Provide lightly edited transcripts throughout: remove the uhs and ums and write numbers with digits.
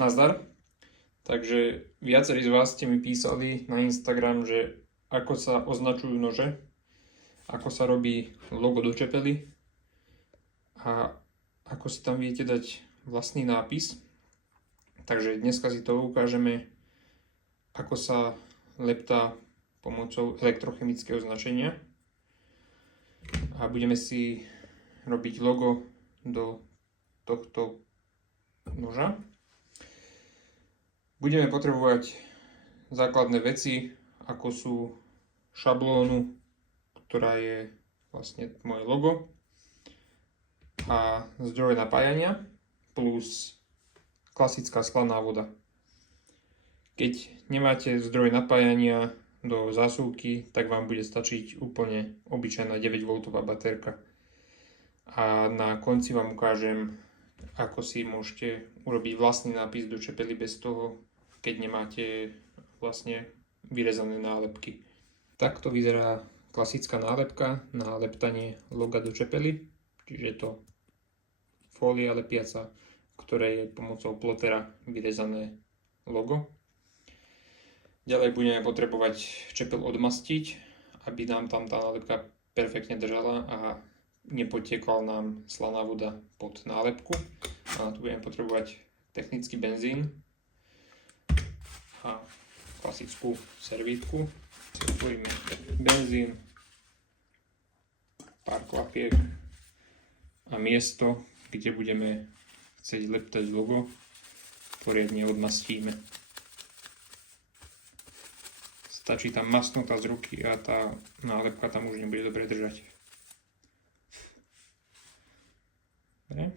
Nazdar. Takže viacerí z vás ste mi písali na Instagram, že ako sa označujú nože, ako sa robí logo do čepely a ako si tam viete dať vlastný nápis. Takže dneska si to ukážeme, ako sa leptá pomocou elektrochemického značenia. A budeme si robiť logo do tohto noža. Budeme potrebovať základné veci, ako sú šablónu, ktorá je vlastne moje logo, a zdroj napájania plus klasická slaná voda. Keď nemáte zdroj napájania do zásuvky, tak vám bude stačiť úplne obyčajná 9V baterka. A na konci vám ukážem, ako si môžete urobiť vlastný nápis do čepely bez toho, keď nemáte vlastne vyrezané nálepky. Takto vyzerá klasická nálepka na leptanie loga do čepely, čiže je to fólia lepiaca, ktoré je pomocou plotera vyrezané logo. Ďalej budeme potrebovať čepel odmastiť, aby nám tam tá nálepka perfektne držala a nepotiekla nám slaná voda pod nálepku. A tu budeme potrebovať technický benzín a klasickú servítku. Spojíme benzín, pár klapiek a miesto, kde budeme chcieť leptať logo, poriadne odmastíme. Stačí tam mastnúť z ruky a tá nálepka tam už nebude dobre držať. Dobre.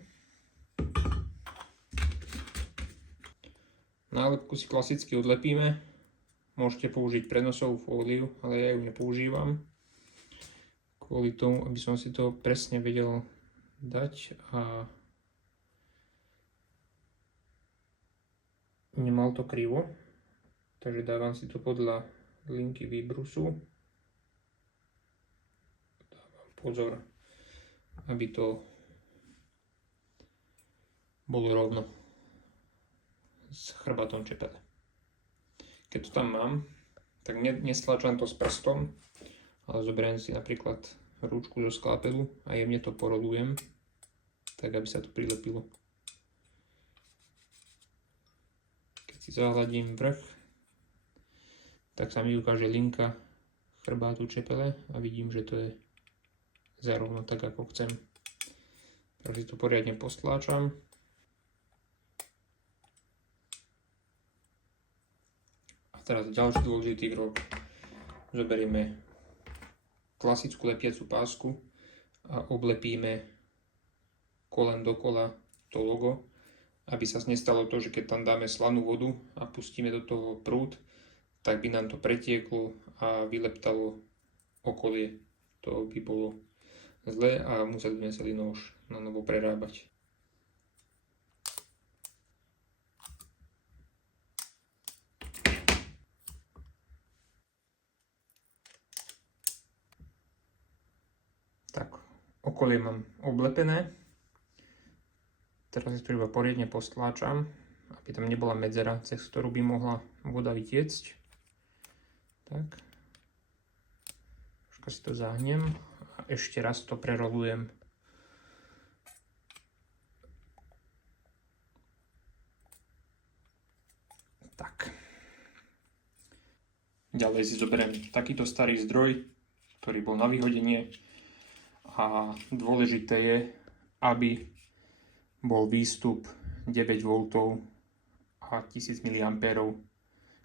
Nálepku si klasicky odlepíme. Môžete použiť prenosovú fóliu, ale ja ju nepoužívam. Kvôli tomu, aby som si to presne vedel dať a nemal to krivo. Takže dávam si to podľa linky výbrusu. Dávam pozor, aby to bolo rovno s chrbátom čepele. Keď to tam mám, tak nestlačam to s prstom, ale zoberiem si napríklad rúčku zo skalpelu a jemne to porolujem, tak aby sa to prilepilo. Keď si zahladím vrch, tak sa mi ukáže linka chrbátu čepele a vidím, že to je zarovno tak, ako chcem. Takže to poriadne postláčam. Teraz ďalší dôležitý krok. Zoberieme klasickú lepiacu pásku a oblepíme kolen dokola to logo, aby sa nestalo to, že keď tam dáme slanú vodu a pustíme do toho prúd, tak by nám to pretieklo a vyleptalo okolie. To by bolo zlé a museli by sme celý nôž na novo prerábať. Tak, okolie mám oblepené. Teraz si to iba poriadne postláčam, aby tam nebola medzera, cez ktorú by mohla voda vytiecť. Tak. Troška si to zahnem a ešte raz to prerolujem. Tak. Ďalej si zoberiem takýto starý zdroj, ktorý bol na vyhodenie. A dôležité je, aby bol výstup 9V a 1000 mA.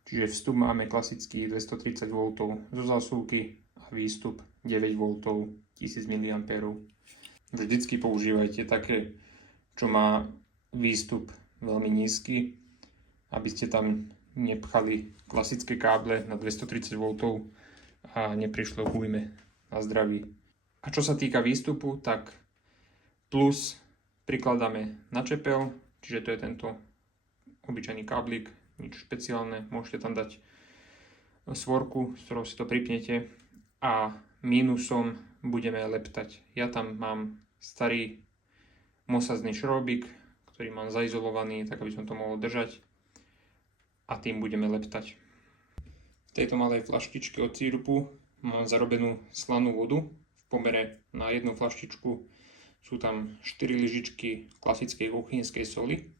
Čiže vstup máme klasický 230V zo zásuvky a výstup 9V 1000 mA. Vždycky používajte také, čo má výstup veľmi nízky, aby ste tam nepchali klasické káble na 230V a neprišlo k újme na zdraví. A čo sa týka výstupu, tak plus prikladáme na čepel, čiže to je tento obyčajný káblik, nič špeciálne. Môžete tam dať svorku, s ktorou si to pripnete a mínusom budeme leptať. Ja tam mám starý mosazný šróbik, ktorý mám zaizolovaný, tak aby som to mohol držať. A tým budeme leptať. V tejto malej flaštičke od sírupu mám zarobenú slanú vodu. V pomere na jednu flaštičku sú tam 4 lyžičky klasickej kuchynskej soli.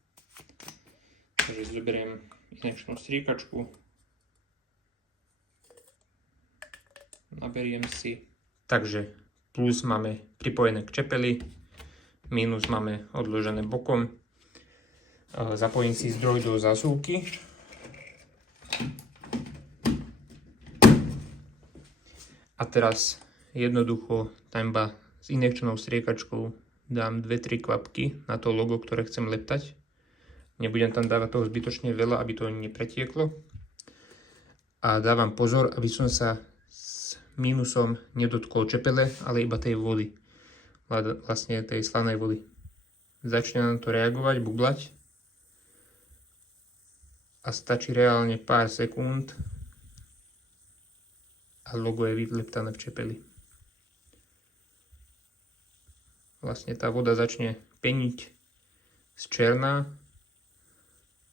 Takže zoberiem injekčnú striekačku. Naberiem si. Takže plus máme pripojené k čepeli, minus máme odložené bokom. Zapojím si zdroj do zásuvky. A teraz jednoducho tam iba s injekčnou striekačkou dám 2-3 kvapky na to logo, ktoré chcem leptať. Nebudem tam dávať toho zbytočne veľa, aby to nepretieklo. A dávam pozor, aby som sa s mínusom nedotkol čepele, ale iba tej vody. Vlastne tej slanej vody. Začne nám to reagovať, bublať. A stačí reálne pár sekúnd a logo je vyleptané v čepeli. Vlastne tá voda začne peniť z černá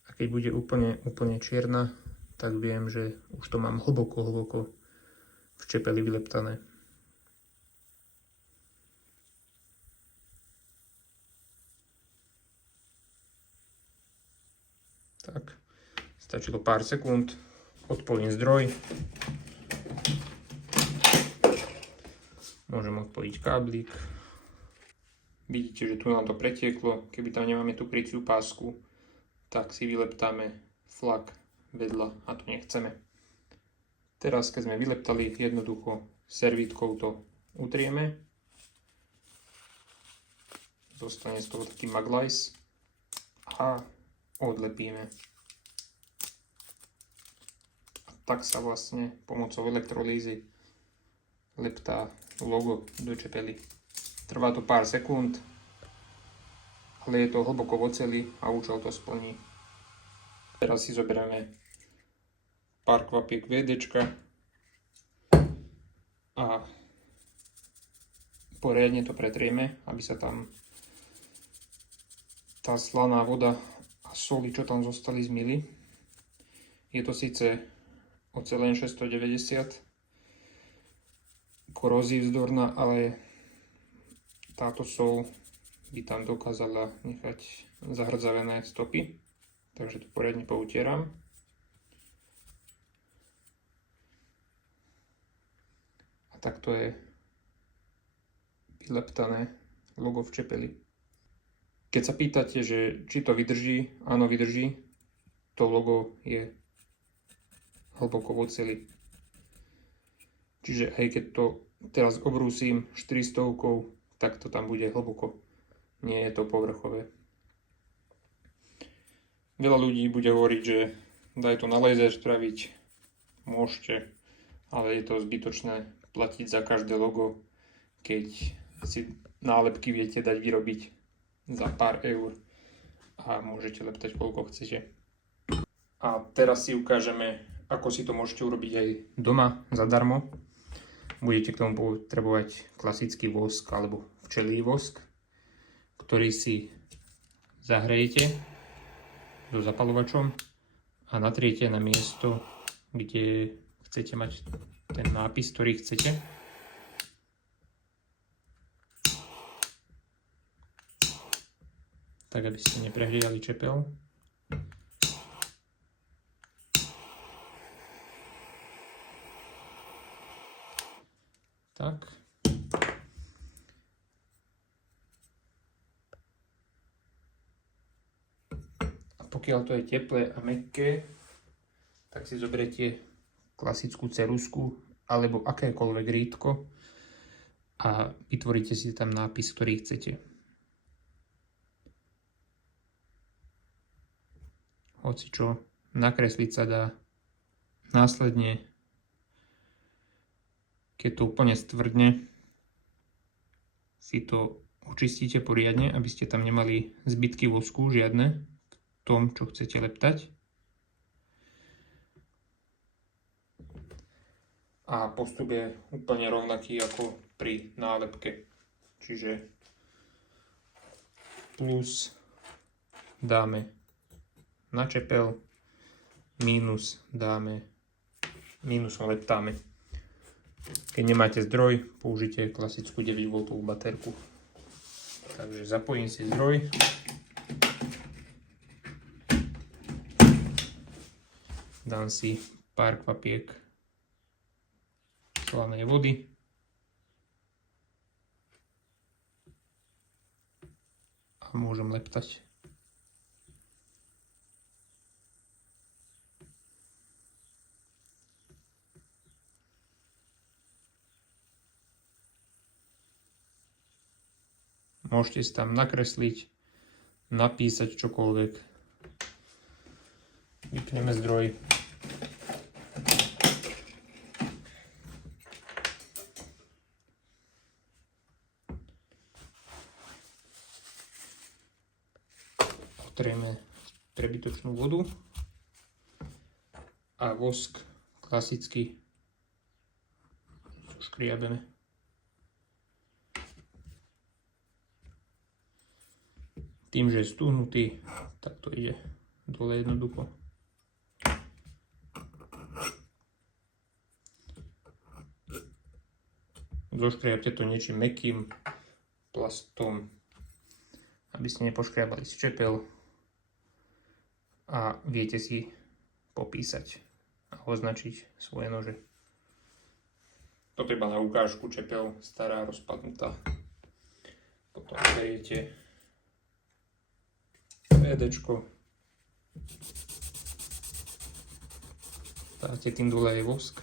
a keď bude úplne čierna, tak viem, že už to mám hlboko v čepeli vyleptané. Tak, stačilo pár sekúnd, odpojím zdroj. Môžem odpojiť káblik. Vidíte, že tu nám to pretieklo. Keby tam nemáme tú kryciu pásku, tak si vyleptáme flak vedľa a to nechceme. Teraz, keď sme vyleptali, jednoducho servítkou to utrieme. Zostane z toho taký maglajs a odlepíme. A tak sa vlastne pomocou elektrolýzy leptá logo do čepely. Trvá to pár sekúnd, ale je to hlboko v oceli a účel to splní. Teraz si zoberieme pár kvapiek VDčka a poriadne to pretrieme, aby sa tam tá slaná voda a soli, čo tam zostali, zmyli. Je to síce oceleň 690, korózii vzdorná, ale táto sol by tam dokázala nechať zahrdzavené stopy, takže to poriadne poutieram. A takto je vyleptané logo v čepeli. Keď sa pýtate, že či to vydrží, áno, vydrží. To logo je hlboko v oceli. Čiže aj keď to teraz obrúsim 400, tak to tam bude hlboko. Nie je to povrchové. Veľa ľudí bude hovoriť, že daj to na laser štraviť. Môžete, ale je to zbytočné platiť za každé logo, keď si nálepky viete dať vyrobiť za pár eur a môžete leptať koľko chcete. A teraz si ukážeme, ako si to môžete urobiť aj doma zadarmo. Budete k tomu potrebovať klasický vosk alebo včelí vosk, ktorý si zahrejete do zapalovačom a natriete na miesto, kde chcete mať ten nápis, ktorý chcete. Tak, aby ste neprehriali čepel. Tak. A pokiaľ to je teplé a mäkké, tak si zoberiete klasickú ceruzku alebo akékoľvek rítko a vytvoríte si tam nápis, ktorý chcete. Hocičo, nakresliť sa dá. Následne, keď to úplne stvrdne, si to očistíte poriadne, aby ste tam nemali zbytky vosku žiadne v tom, čo chcete leptať. A postup je úplne rovnaký ako pri nálepke. Čiže plus dáme na čepel, mínus dáme, mínusom leptáme. Keď nemáte zdroj, použite klasickú 9V baterku. Takže zapojím si zdroj. Dám si pár kvapiek slanej vody. A môžem leptať. Môžete si tam nakresliť, napísať čokoľvek. Vypneme zdroj. Otrieme prebytočnú vodu a vosk klasicky škriabeme. Tým, že je stuhnutý, tak to ide dole jednoducho. Zoškriabte to niečím mäkkým plastom, aby ste nepoškriabali si čepel a viete si popísať a označiť svoje nože. Toto iba na ukážku, čepel stará, rozpadnutá. Potom beriete PDčko, dáte tým dole aj vosk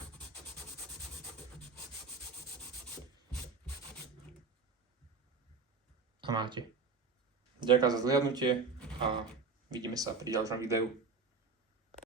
a máte. Ďakujem za zhliadnutie a vidíme sa pri ďalšom videu.